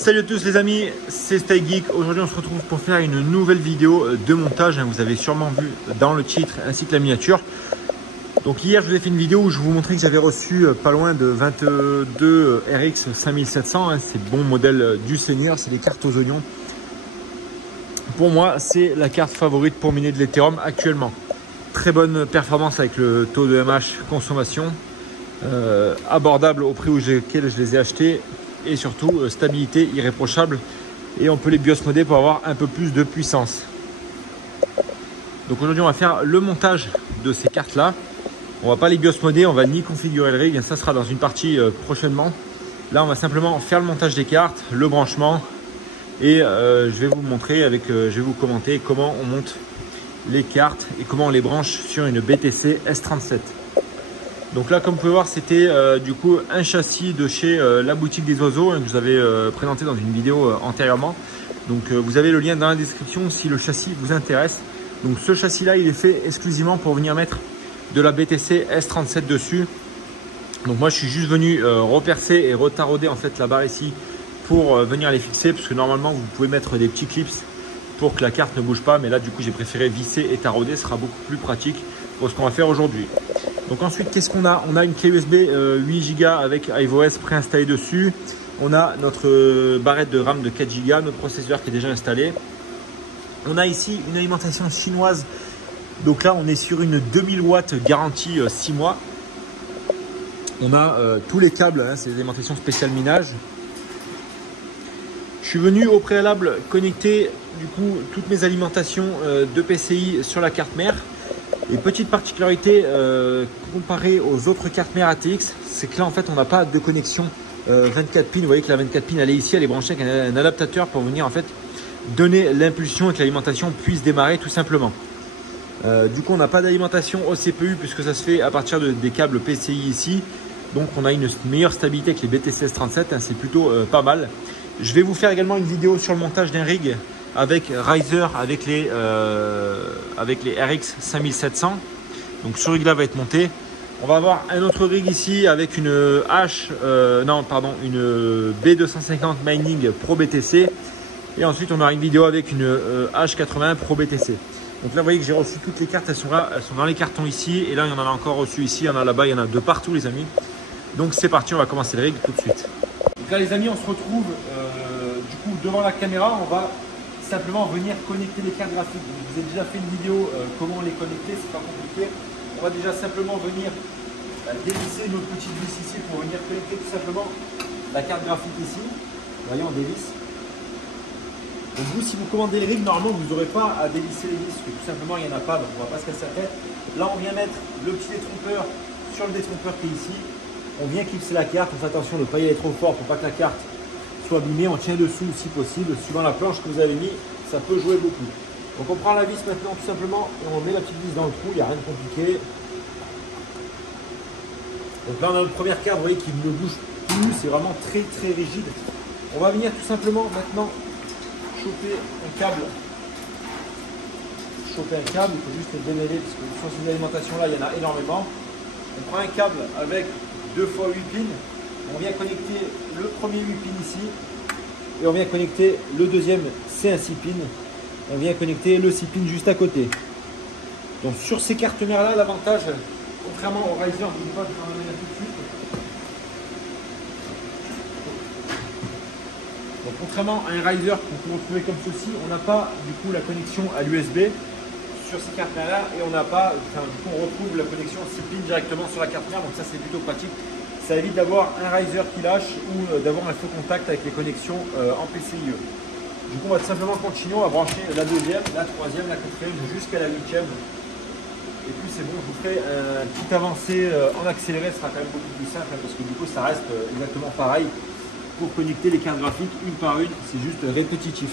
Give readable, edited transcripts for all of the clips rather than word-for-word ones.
Salut à tous les amis, c'est Stay Geek. Aujourd'hui on se retrouve pour faire une nouvelle vidéo de montage. Vous avez sûrement vu dans le titre ainsi que la miniature. Donc hier je vous ai fait une vidéo où je vous montrais que j'avais reçu pas loin de 22 RX 5700. C'est le bon modèle du Seigneur, c'est les cartes aux oignons. Pour moi c'est la carte favorite pour miner de l'Ethereum actuellement. Très bonne performance avec le taux de MH consommation. Abordable au prix auquel je les ai achetés. Et surtout stabilité irréprochable, et on peut les BIOS modder pour avoir un peu plus de puissance. Donc aujourd'hui on va faire le montage de ces cartes là. On va pas les BIOS modder, on va ni configurer le rig, ça sera dans une partie prochainement. Là on va simplement faire le montage des cartes, le branchement, et je vais vous montrer je vais vous commenter comment on monte les cartes et comment on les branche sur une BTC S37. Donc là, comme vous pouvez voir, c'était du coup un châssis de chez la boutique des oiseaux, que je vous avais présenté dans une vidéo antérieurement. Donc vous avez le lien dans la description si le châssis vous intéresse. Donc ce châssis là, il est fait exclusivement pour venir mettre de la BTC S37 dessus. Donc moi je suis juste venu repercer et retarauder en fait la barre ici pour venir les fixer, parce que normalement vous pouvez mettre des petits clips pour que la carte ne bouge pas, mais là du coup j'ai préféré visser et tarauder, ce sera beaucoup plus pratique pour ce qu'on va faire aujourd'hui. Donc ensuite, qu'est-ce qu'on a? On a une clé USB 8 Go avec iOS préinstallé dessus. On a notre barrette de RAM de 4 Go, notre processeur qui est déjà installé. On a ici une alimentation chinoise. Donc là, on est sur une 2000 watts garantie 6 mois. On a tous les câbles, c'est des alimentations spéciales minage. Je suis venu au préalable connecter du coup toutes mes alimentations de PCI sur la carte mère. Et petite particularité comparée aux autres cartes mères ATX, c'est que là en fait on n'a pas de connexion 24 pins. Vous voyez que la 24 pins elle est ici, elle est branchée avec un adaptateur pour venir en fait donner l'impulsion et que l'alimentation puisse démarrer tout simplement. Du coup on n'a pas d'alimentation au CPU puisque ça se fait à partir des câbles PCI ici. Donc on a une meilleure stabilité que les BTC S37, c'est plutôt pas mal. Je vais vous faire également une vidéo sur le montage d'un rig avec Riser, avec les RX 5700. Donc ce rig là va être monté. On va avoir un autre rig ici avec une une B250 Mining Pro BTC. Et ensuite on aura une vidéo avec une H80 Pro BTC. Donc là vous voyez que j'ai reçu toutes les cartes, elles sont dans les cartons ici. Et là il y en a encore reçu ici, il y en a là-bas, il y en a de partout les amis. Donc c'est parti, on va commencer le rig tout de suite. Donc là les amis, on se retrouve du coup devant la caméra. On va simplement venir connecter les cartes graphiques. Je vous ai déjà fait une vidéo comment les connecter, c'est pas compliqué. On va déjà simplement venir dévisser notre petite vis ici pour venir connecter tout simplement la carte graphique ici. Vous voyez, on dévisse. Donc vous, si vous commandez le rig, normalement vous n'aurez pas à dévisser les vis, parce que tout simplement il n'y en a pas, donc on ne va pas se casser la tête. Là on vient mettre le petit détrompeur sur le détrompeur qui est ici. On vient clipser la carte, on fait attention de ne pas y aller trop fort pour pas que la carte soit abîmée. On tient dessous si possible, suivant la planche que vous avez mis, ça peut jouer beaucoup. Donc on prend la vis maintenant tout simplement et on met la petite vis dans le trou, il n'y a rien de compliqué. Donc là on a notre première carte, vous voyez, qui ne bouge plus, c'est vraiment très très rigide. On va venir tout simplement maintenant choper un câble. Il faut juste le démêler parce que sur ces alimentations là il y en a énormément. On prend un câble avec 2 x 8 pins. On vient connecter le premier 8 pins ici et on vient connecter le deuxième, c'est un 6 pins. On vient connecter le 6 pins juste à côté. Donc sur ces cartes mères là, l'avantage, contrairement au Riser, je ne vais pas vous en donner tout de suite. Donc contrairement à un Riser qu'on peut retrouver comme ceci, on n'a pas du coup la connexion à l'USB sur ces cartes mères là et on n'a pas, du coup on retrouve la connexion 6 pins directement sur la carte mère, donc ça c'est plutôt pratique. Ça évite d'avoir un Riser qui lâche ou d'avoir un faux contact avec les connexions en PCIe. Du coup, on va tout simplement continuer, on va brancher la deuxième, la troisième, la quatrième jusqu'à la huitième. Et puis c'est bon, je vous ferai une petite avancée en accéléré, ce sera quand même beaucoup plus simple parce que du coup ça reste exactement pareil pour connecter les cartes graphiques une par une, c'est juste répétitif.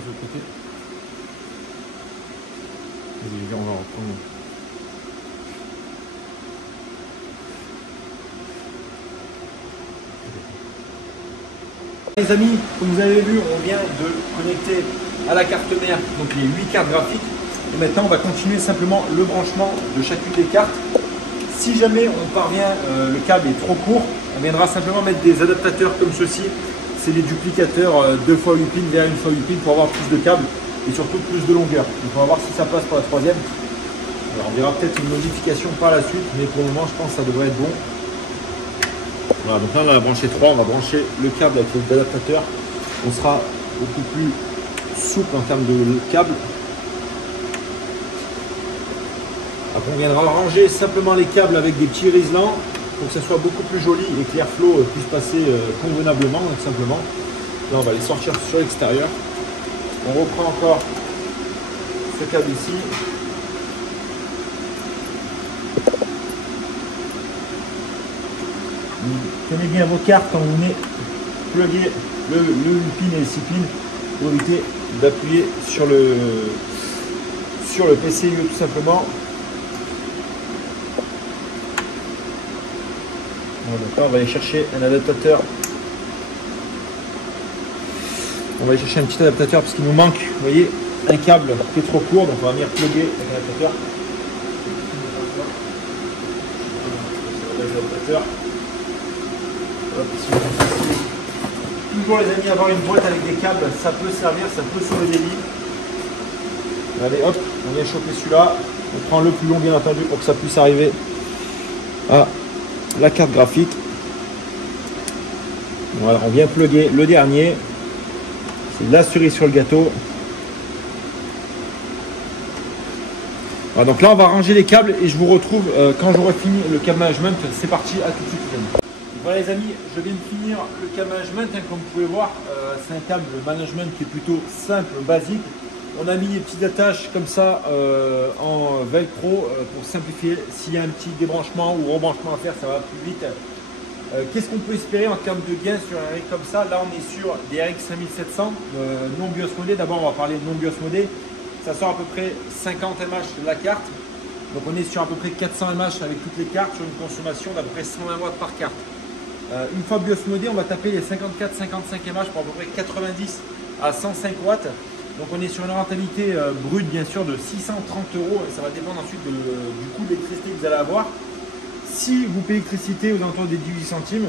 passe de l'autre côté. Vas-y, on va reprendre. Les amis, comme vous avez vu, on vient de connecter à la carte mère donc les 8 cartes graphiques. Et maintenant, on va continuer simplement le branchement de chacune des cartes. Si jamais on parvient, le câble est trop court, on viendra simplement mettre des adaptateurs comme ceci. C'est des duplicateurs 2 x 8 pins vers 1 x 8 pins pour avoir plus de câbles et surtout plus de longueur. Donc on va voir si ça passe pour la troisième. Alors on verra peut-être une modification par la suite, mais pour le moment je pense que ça devrait être bon. Voilà, donc là on a branché 3, on va brancher le câble avec l'adaptateur. On sera beaucoup plus souple en termes de câble. Après on viendra ranger simplement les câbles avec des petits riselants pour que ça soit beaucoup plus joli et que l'airflow puisse passer convenablement, donc simplement. Là on va les sortir sur l'extérieur. On reprend encore ce câble ici. Tenez bien vos cartes quand vous venez plugger le 8 pin et le 6 pins pour éviter d'appuyer sur le PCIe tout simplement. Bon, donc là, on va aller chercher un adaptateur. On va aller chercher un petit adaptateur parce qu'il nous manque, vous voyez, un câble qui est trop court, donc on va venir plugger avec l'adaptateur. Toujours les amis, avoir une boîte avec des câbles, ça peut servir, ça peut sauver des vies. Allez hop, on vient choper celui-là. On prend le plus long bien entendu pour que ça puisse arriver à la carte graphique. Voilà, on vient plugger le dernier. C'est la cerise sur le gâteau. Voilà, donc là on va ranger les câbles et je vous retrouve quand j'aurai fini le câble management. C'est parti, à tout de suite les amis. Voilà les amis, je viens de finir le câble management, comme vous pouvez voir, c'est un câble management qui est plutôt simple, basique. On a mis des petites attaches comme ça en velcro pour simplifier. S'il y a un petit débranchement ou rebranchement à faire, ça va plus vite. Qu'est-ce qu'on peut espérer en termes de gain sur un rig comme ça? Là on est sur des RX 5700 non BIOS modé. D'abord on va parler de non BIOS modé. Ça sort à peu près 50 mAh de la carte. Donc on est sur à peu près 400 mAh avec toutes les cartes sur une consommation d'à peu près 120 watts par carte. Une fois BIOS modé, on va taper les 54-55 mAh pour à peu près 90 à 105 watts. Donc on est sur une rentabilité brute bien sûr de 630 €. Et ça va dépendre ensuite du coût d'électricité que vous allez avoir. Si vous payez l'électricité aux alentours des 18 centimes,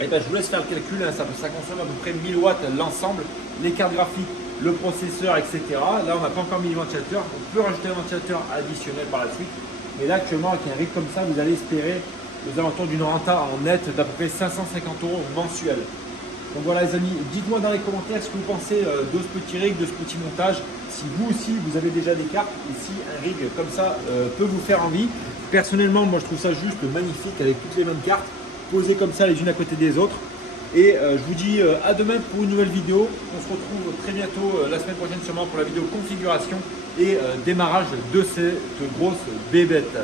et ben, je vous laisse faire le calcul. Hein, ça consomme à peu près 1000 watts l'ensemble, les cartes graphiques, le processeur, etc. Là, on n'a pas encore mis le ventilateur. On peut rajouter un ventilateur additionnel par la suite. Mais là, actuellement, avec un rig comme ça, vous allez espérer aux alentours d'une renta en net d'à peu près 550 € mensuel. Donc voilà les amis, dites-moi dans les commentaires ce que vous pensez de ce petit rig, de ce petit montage. Si vous aussi, vous avez déjà des cartes et si un rig comme ça peut vous faire envie. Personnellement, moi je trouve ça juste magnifique avec toutes les mêmes cartes posées comme ça les unes à côté des autres. Et je vous dis à demain pour une nouvelle vidéo. On se retrouve très bientôt la semaine prochaine sûrement pour la vidéo configuration et démarrage de cette grosse bébête.